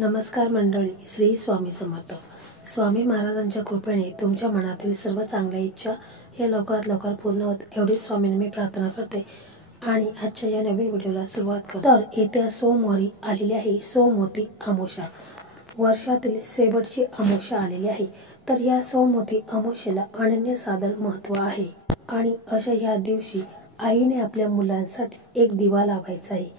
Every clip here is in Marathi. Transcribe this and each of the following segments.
नमस्कार मंडळी, श्री स्वामी समर्थ. स्वामी महाराजांच्या कृपेने तुमच्या मनातील सर्व चांगल्या इच्छा या लवकरात लवकर पूर्ण होत एवढीच स्वामींना मी प्रार्थना करते आणि आजच्या या नवीन व्हिडिओला सुरुवात करते. तर येत्या सोमवारी आलेली आहे सोमवती अमावस्या. वर्षातील शेवटची अमावस्या आलेली आहे. तर या सोमवती अमावस्येला अनन्यसाधारण महत्त्व आहे आणि अशा या दिवशी आईने आपल्या मुलांसाठी एक दिवा लावायचा आहे,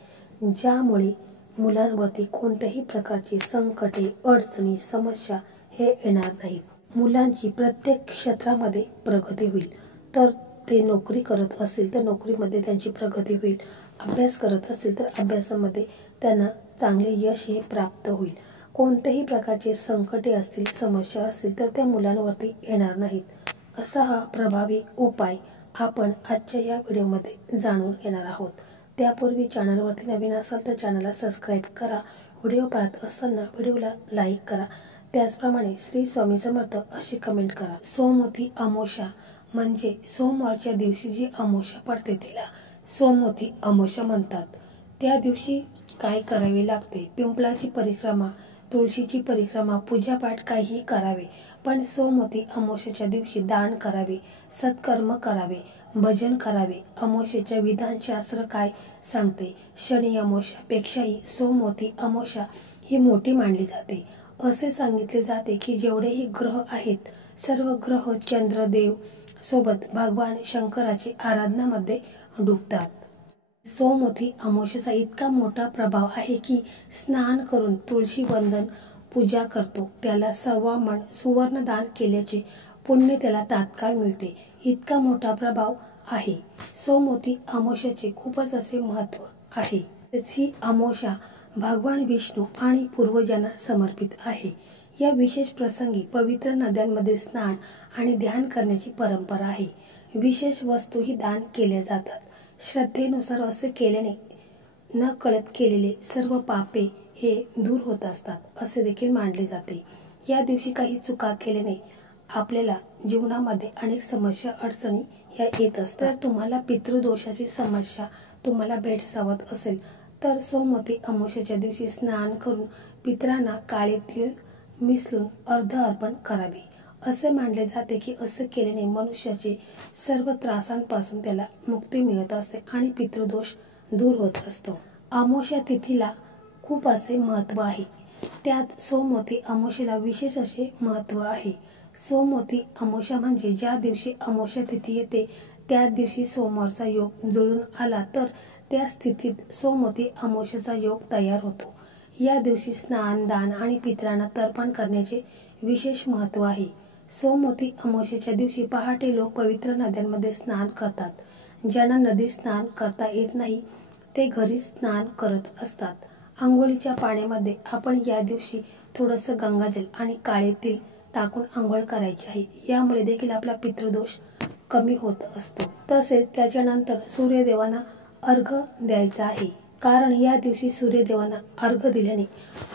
ज्यामुळे मुलांवरती कोणत्याही प्रकारची संकटे, अडचणी, समस्या हे येणार नाहीत. मुलांची प्रत्येक क्षेत्रामध्ये प्रगती होईल. तर ते नोकरी करत असतील तर नोकरीमध्ये त्यांची प्रगती होईल, अभ्यास करत असतील तर अभ्यासामध्ये त्यांना चांगले यश हे प्राप्त होईल. कोणत्याही प्रकारचे संकटे असतील, समस्या असतील तर त्या मुलांवरती येणार नाहीत. असा हा प्रभावी उपाय आपण आजच्या या व्हिडिओमध्ये जाणून घेणार आहोत. त्यापूर्वी चॅनलवरती नवीन असाल तर चॅनलला सबस्क्राईब करा. व्हिडिओ पाहत असताना व्हिडिओला लाईक करा. त्याचप्रमाणे श्री स्वामी समर्थ अशी कमेंट करा. सोमवती अमावस्या म्हणजे सोमवारच्या दिवशी जी अमावस्या पडते तिला सोमवती अमावस्या म्हणतात. त्या दिवशी काय करावे लागते? पिंपळाची परिक्रमा, तुळशीची परिक्रमा, पूजापाठ काहीही करावे, पण सोमवती अमावस्येच्या दिवशी दान करावे, सत्कर्म करावे, भजन करावे. अमावस्येच्या विधानशास्त्र काय सांगते? शनी अमावस्यापेक्षाही सोमवती अमावस्या ही मोठी मानली जाते. असे सांगितले जाते की जेवढेही ग्रह आहेत सर्व ग्रह चंद्रदेव सोबत भगवान शंकराची आराधनामध्ये डुबतात. सोमवती अमावस्येचा इतका मोठा प्रभाव आहे की स्नान करून तुळशी वंदन पूजा करतो त्याला 1.25 मन सुवर्ण दान केल्याचे पुण्य त्याला तात्काळ मिळते. इतका मोठा प्रभाव आहे. सोमवती अमावस्येचे खूपच असे महत्त्व आहे. ही अमावस्या भगवान विष्णू आणि पूर्वजांना समर्पित आहे. या विशेष प्रसंगी पवित्र नद्यांमध्ये स्नान आणि ध्यान करण्याची परंपरा आहे. विशेष वस्तूही दान केल्या जातात. श्रद्धेनुसार असे केल्याने न कळत केलेले सर्व पापे हे दूर होत असतात असे देखील मानले जाते. या दिवशी काही चुका केल्याने आपल्याला जीवनामध्ये अनेक समस्या, अडचणी ह्या येत असतात. तर तुम्हाला पितृदोषाची समस्या तुम्हाला भेडसावत असेल तर सोमवती अमावस्येच्या दिवशी स्नान करून पितरांना काळे तीळ मिसळून अर्ध अर्पण करावे. असे मानले जाते की असे केल्याने मनुष्याचे सर्व त्रासांपासून त्याला मुक्ती मिळत असते आणि पितृदोष दूर होत असतो. अमावस्या तिथीला खूप असे महत्त्व आहे. त्यात सोमवती अमावस्येला विशेष असे महत्त्व आहे. सोमवती अमावस्या म्हणजे ज्या दिवशी अमावस्या तिथी येते त्या दिवशी सोमवारचा योग जुळून आला तर त्या स्थितीत सोमवती अमावस्येचा योग तयार होतो. या दिवशी स्नान, दान आणि पितरांना तर्पण करण्याचे विशेष महत्त्व आहे. सोमवती अमावस्येच्या दिवशी पहाटे लोक पवित्र नद्यांमध्ये स्नान करतात. ज्यांना नदी स्नान करता येत नाही ते घरी स्नान करत असतात. आंघोळीच्या पाण्यामध्ये आपण या दिवशी थोडंसं गंगाजल आणि काळे तीळ टाकून आंघोळ करायची आहे. यामुळे देखील आपला पितृदोष कमी होत असतो. तसेच त्याच्यानंतर सूर्यदेवांना अर्घ्य द्यायचा आहे. कारण या दिवशी सूर्यदेवांना अर्घ्य दिल्याने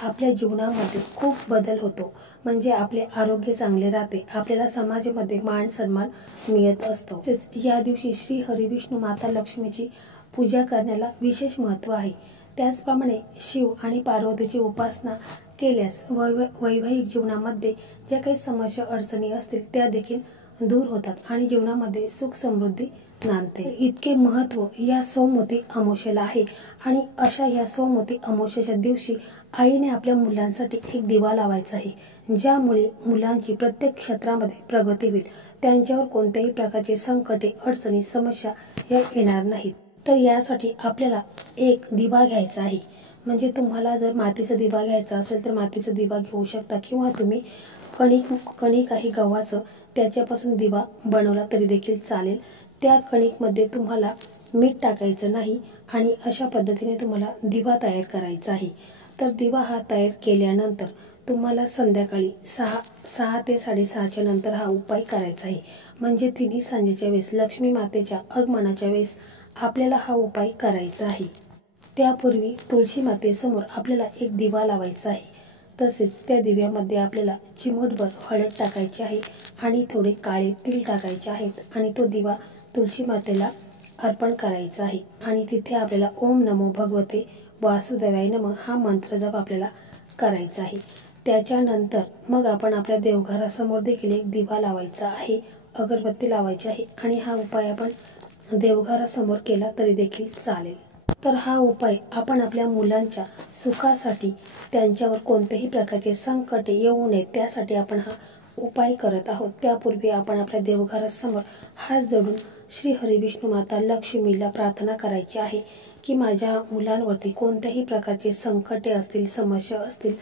आपल्या जीवनामध्ये खूप बदल होतो. म्हणजे आपले आरोग्य चांगले राहते, आपल्याला समाजामध्ये मान सन्मान मिळत असतो. या दिवशी श्री हरी विष्णू माता लक्ष्मीची पूजा करण्याला विशेष महत्त्व आहे. त्याचप्रमाणे शिव आणि पार्वतीची उपासना केल्यास वैवाहिक जीवनामध्ये ज्या काही समस्या, अडचणी असतील त्या देखील दूर होतात आणि जीवनामध्ये सुख समृद्धी नांदते. इतके महत्त्व या सोमवती अमावस्येला आहे आणि अशा या सोमवती अमावस्येच्या दिवशी आईने आपल्या मुलांसाठी एक दिवा लावायचा आहे, ज्यामुळे मुलांची प्रत्येक क्षेत्रामध्ये प्रगती होईल. त्यांच्यावर कोणत्याही प्रकारचे संकटे, अडचणी, समस्या या येणार नाहीत. तर यासाठी आपल्याला एक दिवा घ्यायचा आहे. म्हणजे तुम्हाला जर मातीचा दिवा घ्यायचा असेल तर मातीचा दिवा घेऊ शकता किंवा तुम्ही कणिक आहे गव्हाचं त्याच्यापासून दिवा बनवला तरी देखील चालेल. त्या कणिकमध्ये तुम्हाला मीठ टाकायचं नाही आणि अशा पद्धतीने तुम्हाला दिवा तयार करायचा आहे. तर दिवा हा तयार केल्यानंतर तुम्हाला संध्याकाळी 6 ते 6:30च्या नंतर हा उपाय करायचा आहे. म्हणजे तिन्ही सांजेच्या वेळेस लक्ष्मी मातेच्या आगमनाच्या वेळेस आपल्याला हा उपाय करायचा आहे. त्यापूर्वी तुळशी मातेसमोर आपल्याला एक दिवा लावायचा आहे. तसेच त्या दिव्यामध्ये आपल्याला चिमूटभर हळद टाकायची आहे आणि थोडे काळे तीळ टाकायचे आहेत आणि तो दिवा तुळशी मातेला अर्पण करायचा आहे. आणि तिथे आपल्याला ओम नमो भगवते वासुदेवाय नमः हा मंत्र जप आपल्याला करायचा आहे। त्याच्यानंतर मग आपण आपल्या देवघरासमोर देखील एक दिवा लावायचा आहे, अगरबत्ती लावायची आहे आणि हा उपाय आपण देवघरासमोर केला तरी देखील चालेल। तर हा उपाय आपण आपल्या मुलांच्या सुखासाठी, त्यांच्यावर कोणत्याही प्रकारचे संकट येऊ नये त्यासाठी आपण हा उपाय करत आहोत। त्यापूर्वी आपण आपल्या देवघरासमोर हात जोडून श्री हरी विष्णू माता लक्ष्मीला प्रार्थना करायची आहे की माझ्या मुलांवरती कोणत्याही प्रकारचे संकटे असतील, समस्या असतील,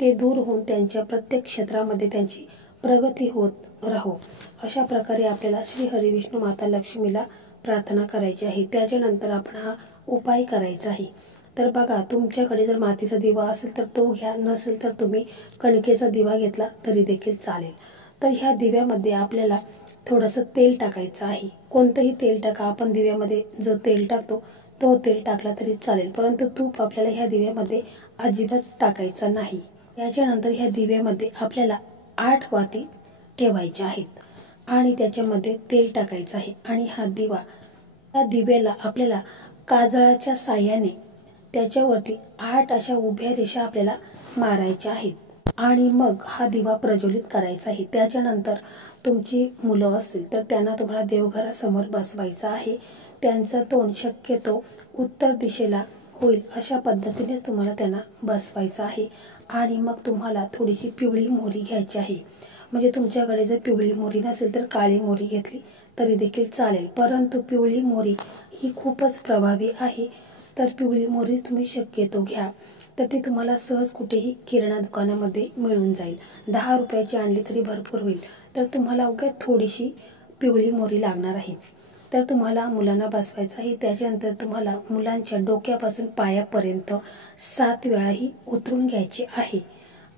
ते दूर होऊन त्यांच्या प्रत्येक क्षेत्रामध्ये त्यांची प्रगती होत राहो। अशा प्रकारे आपल्याला श्री हरी विष्णू माता लक्ष्मीला प्रार्थना करायची आहे। त्याच्यानंतर आपण हा उपाय करायचा आहे। तर बघा, तुमच्याकडे जर मातीचा दिवा असेल तर तो घ्या, नसेल तर तुम्ही कणकेचा दिवा घेतला तरी देखील चालेल। तर ह्या दिव्यामध्ये आपल्याला थोडंसं तेल टाकायचं आहे। कोणतंही तेल टाका, आपण दिव्यामध्ये जो तेल टाकतो तो तेल टाकला तरी चालेल, परंतु तूप आपल्याला ह्या दिव्यामध्ये अजिबात टाकायचा नाही। याच्यानंतर ह्या दिव्यामध्ये आपल्याला 8 वाती ठेवायच्या आहेत आणि त्याच्यामध्ये तेल टाकायचं आहे आणि हा दिवा, या दिव्याला आपल्याला काजळाच्या साह्याने त्याच्यावरती 8 अशा उभ्या रेषा आपल्याला मारायच्या आहेत आणि मग हा दिवा प्रज्वलित करायचा आहे। त्याच्यानंतर तुमची मुलं असतील तर त्यांना तुम्हाला देवघरासमोर बसवायचं आहे। त्यांचं तोंड शक्यतो उत्तर दिशेला होईल अशा पद्धतीनेच तुम्हाला त्यांना बसवायचं आहे आणि मग तुम्हाला थोडीशी पिवळी मोहरी घ्यायची आहे। म्हणजे तुमच्याकडे जर पिवळी मोहरी नसेल तर काळी मोहरी घेतली तरी देखील चालेल, परंतु पिवळी मोहरी ही खूपच प्रभावी आहे। तर पिवळी मोहरी तुम्ही शक्यतो घ्या, तर ती तुम्हाला सहज कुठेही किराणा दुकानामध्ये मिळून जाईल। 10 रुपयाची आणली तरी भरपूर होईल। तर तुम्हाला अवघ्या थोडीशी पिवळी मोहरी लागणार आहे। तर तुम्हाला मुलांना बसवायचं आहे। त्याच्यानंतर तुम्हाला मुलांच्या डोक्यापासून पायापर्यंत 7 वेळा ही उतरून घ्यायची आहे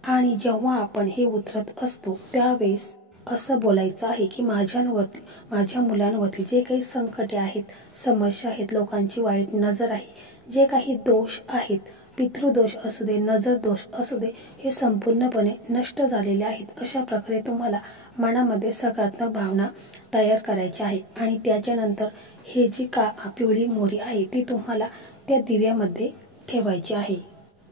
आणि जेव्हा आपण हे उतरत असतो त्यावेळेस असं बोलायचं आहे की माझ्या मुलांवरती जे काही संकटे आहेत, समस्या आहेत, लोकांची वाईट नजर आहे, जे काही दोष आहेत, पितृदोष असू दे, नजर दोष असू दे, हे संपूर्णपणे नष्ट झालेले आहेत। अशा प्रकारे तुम्हाला मनामध्ये सकारात्मक भावना तयार करायची आहे आणि त्याच्यानंतर हे जी पिवळी मोहरी आहे ती तुम्हाला त्या दिव्यामध्ये ठेवायची आहे।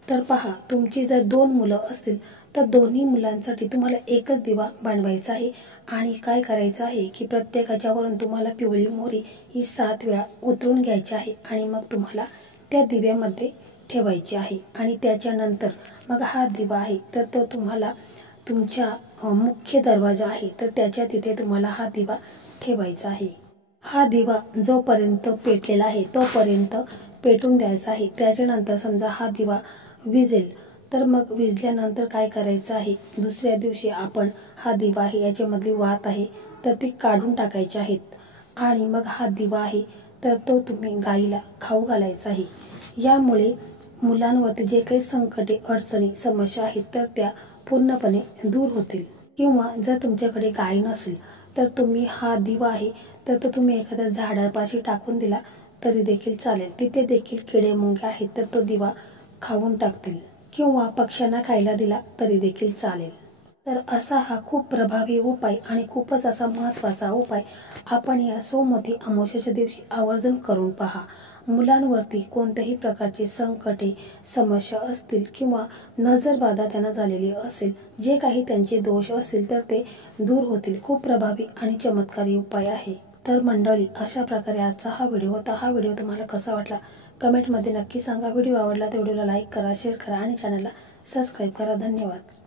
तर पहा, तुमची जर 2 मुलं असतील तर दोन्ही मुलांसाठी तुम्हाला एकच दिवा बनवायचा आहे आणि काय करायचं आहे की प्रत्येकाच्या वरून तुम्हाला पिवळी मोहरी ही 7 वेळा उतरून घ्यायची आहे आणि मग तुम्हाला त्या दिव्यामध्ये ठेवायची आहे आणि त्याच्यानंतर मग हा दिवा आहे तर तो तुम्हाला तुमच्या मुख्य दरवाजा आहे तर त्याच्या तिथे तुम्हाला हा दिवा ठेवायचा आहे। हा दिवा जोपर्यंत पेटलेला आहे तोपर्यंत पेटून द्यायचा आहे। त्याच्यानंतर समजा हा दिवा विझेल तर मग विझल्यानंतर काय करायचं आहे, दुसऱ्या दिवशी आपण हा दिवा आहे याच्यामधली वात आहे तर ती काढून टाकायची आहेत आणि मग हा दिवा आहे तर तो तुम्ही गाईला खाऊ घालायचा आहे। यामुळे मुलांवरती जे काही संकटे, अडचणी, समस्या आहेत तर त्या पूर्णपणे दूर होतील। किंवा जर तुमच्याकडे गाय नसेल तर तुम्ही हा दिवा आहे तर तो तुम्ही एखाद्या झाडापाशी टाकून दिला तरी देखील चालेल। तिथे देखील किडे मुंग्या आहेत तर तो दिवा खाऊन टाकतील किंवा पक्ष्यांना खायला दिला तरी देखील चालेल। तर असा हा खूप प्रभावी उपाय आणि खूपच असा महत्त्वाचा उपाय आपण या सोमवती अमावस्येच्या दिवशी आवर्जून करून पहा। मुलांवरती कोणत्याही प्रकारचे संकटे, समस्या असतील किंवा नजरबाधा त्यांना झालेली असेल, जे काही त्यांचे दोष असतील तर ते दूर होतील। खूप प्रभावी आणि चमत्कारी उपाय आहे। तर मंडळी, अशा प्रकारे आजचा हा व्हिडिओ होता। हा व्हिडिओ तुम्हाला कसा वाटला कमेंटमध्ये नक्की सांगा। व्हिडिओ आवडला तर व्हिडिओला लाईक करा, शेअर करा आणि चॅनलला सबस्क्राईब करा। धन्यवाद।